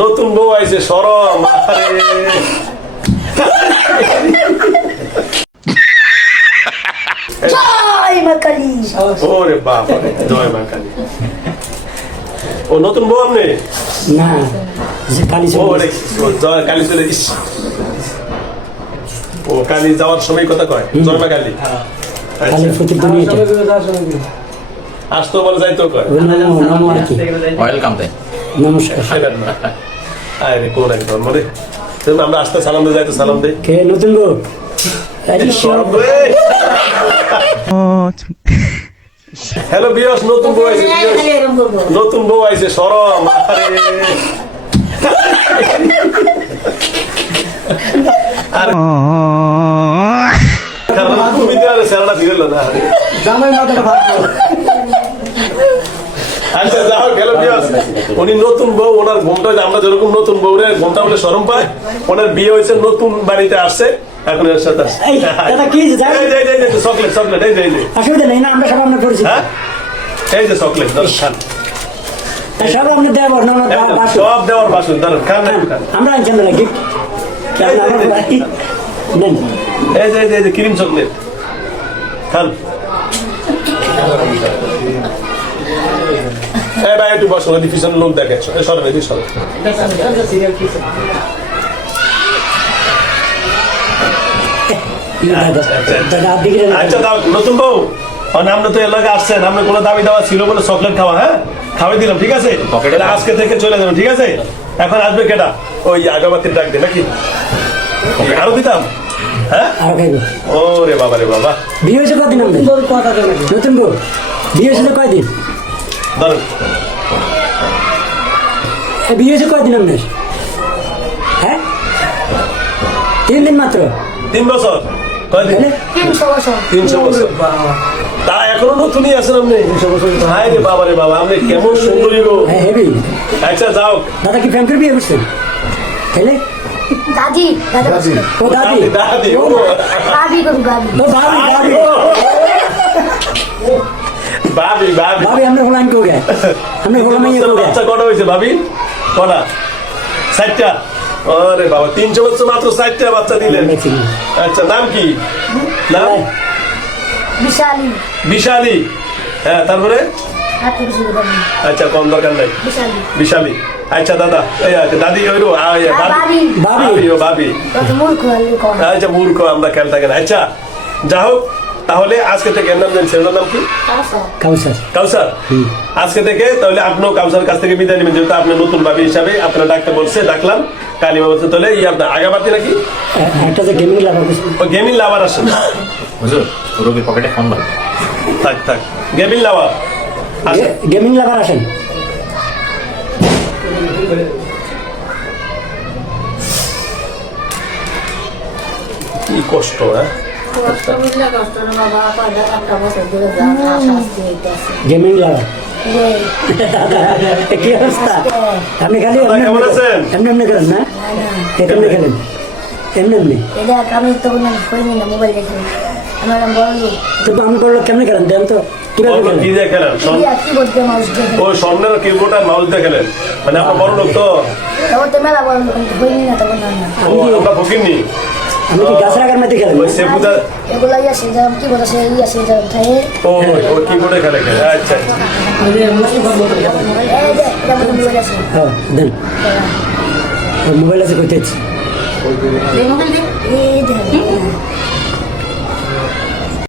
নতুন বউ আইছে শরম জয় মা কালী। ওরে বাবা জয় মা কালী। ও নতুন বউ আপনি? না যে কালী জয় কালী চলে ইস ও কালী যাওয়ার সময় কথা কয় জয় মা কালী। কালীর প্রতিধ্বনি এটা। আসতো বলে যাইতো কয় নাম আর কি ওয়েলকাম দেয়। নমস্কার। আরে কোন একদম মরে আমরা আসতে সালাম দিয়ে যাইতো সালাম দেই। কে নতুন বউ? হ্যালো বিয়স, নতুন বউ আইছে নতুন বউ আইছে শরম আরে তুমি দেওয়ারে সেরাটা দিল না। আচ্ছা যাও গেল বিয়স, উনি নতুন বউ, ওনার ঘুমটা আমরা যেরকম নতুন বউ রে ঘুমটা বলে শরম পায়, ওনার বিয়ে হয়েছে নতুন বাড়িতে আসছে এখন এর সাথে চকলেট চকলেট এই যে অসুবিধা নেই না, আমরা সব আমরা পরিচিত। হ্যাঁ এই যে চকলেট সব আমরা দেওয়ার না সব দেওয়ার বাসন দাঁড়ান খান না খান। আমরা আনছি না গিফট নেন। এই যে এই যে ক্রিম চকলেট খান। এই ভাই একটু বসো, ওই পিছনে লোক দেখে সরেন এদিকে সরেন। আচ্ছা দাও নতুন বউ, আমরা তো এলাকা আসছেন, আমরা কোনো দাবি দেওয়া ছিল বলে চকলেট খাওয়া, হ্যাঁ খাওয়াই দিলাম ঠিক আছে, আজকে থেকে চলে যাবেন ঠিক আছে। এখন আসবে কেটা ওই আগাবাতির ডাক দিয়ে নাকি আরো দিতাম? হ্যাঁ ও রে বাবা রে বাবা। বিয়ে হয়েছে কদিন? নতুন বউ বিয়ে হয়েছে কয়দিন? দাঁড়ান বিয়ে হয়েছে কয়দিন আপনার? হ্যাঁ 3 দিন মাত্র। 3 বছর? কয়দিন? 300 বছর। তা এখনো নতুনই আছেন আপনি? হায় রে বাবা রে বাবা, আপনি কেমন সুন্দরী গো। আচ্ছা যাও। দাদা কি প্রেম করে বিয়ে করছেন? তাহলে দাদি ও দাদি দাদি ও ভাবি ভাবি ও ভাবি ভাবি ভাবি ভাবি ভাবি আমরা হলাম কেউ গে আমরা হলাম বাচ্চা কটা হয়েছে ভাবি? কটা? 60টা? আরে বাবা 300 বছর মাত্র 60টা বাচ্চা দিলেন। আচ্ছা নাম কি? নাম বিশালী। বিশালী, হ্যাঁ তারপরে? আচ্ছা কম দরকার নাই, বিশালী। আচ্ছা দাদা এই দাদি ওই ভাবি ও ভাবি। আচ্ছা মূর্খ আমরা খেয়াল থাকে না। আচ্ছা যা হোক, তাহলে আজকে থেকে এর নাম জানি, ছেলের নাম কি? কাউসার। কাউসার। আজকে থেকে তাহলে আপনিও কাউসার কাছ থেকে বিদায় নেবেন, যেহেতু আপনি নতুন ভাবি হিসাবে আপনার ডাকতে বলছে, ডাকলাম। কালী বাবা তাহলে ই আপনার আগাবাতি নাকি একটা যে গেমিং লাভার, ও গেমিং লাভার আসেন। হুজুর রোগীর পকেটে ফোন বাজে। থাক থাক গেমিং লাভার আসেন। গেমিং লাভার আসেন। কি কষ্ট, হ্যাঁ গেমিং লাভার কি অবস্থা? আপনি খালি কেমন আছেন? এমনি এমনি করেন না, এমনি খেলেন এমনি এমনি। আমি তো করিনি না, মোবাইল দেখি আমার বড় লোক। তো আমি বড় লোক কেমনি করেন দেন তো, কিভাবে খেলেন? কি দিয়ে খেলেন? কি বলতে মাউস দেখে ও স্বর্ণের কিবোর্ড আর মাউস দিয়ে খেলেন, মানে আপনার বড় লোক তো। তখন তো মেলা বড় লোক, হইনি না তখন না। আমরা ফকিরনি। আমি কি গাছের আগার মধ্যে খেলেন? ওই সেপুজা এগুলা ইয়াসে যাম কি বলছে ইয়াসে যাম থাকে। ও ও কিবোর্ডে খেলে খেলে। আচ্ছা এই যে এটা মনে মোবাইল আছে। হ্যাঁ দেন, মোবাইল আছে কইতেছি। এই মোবাইল এই যে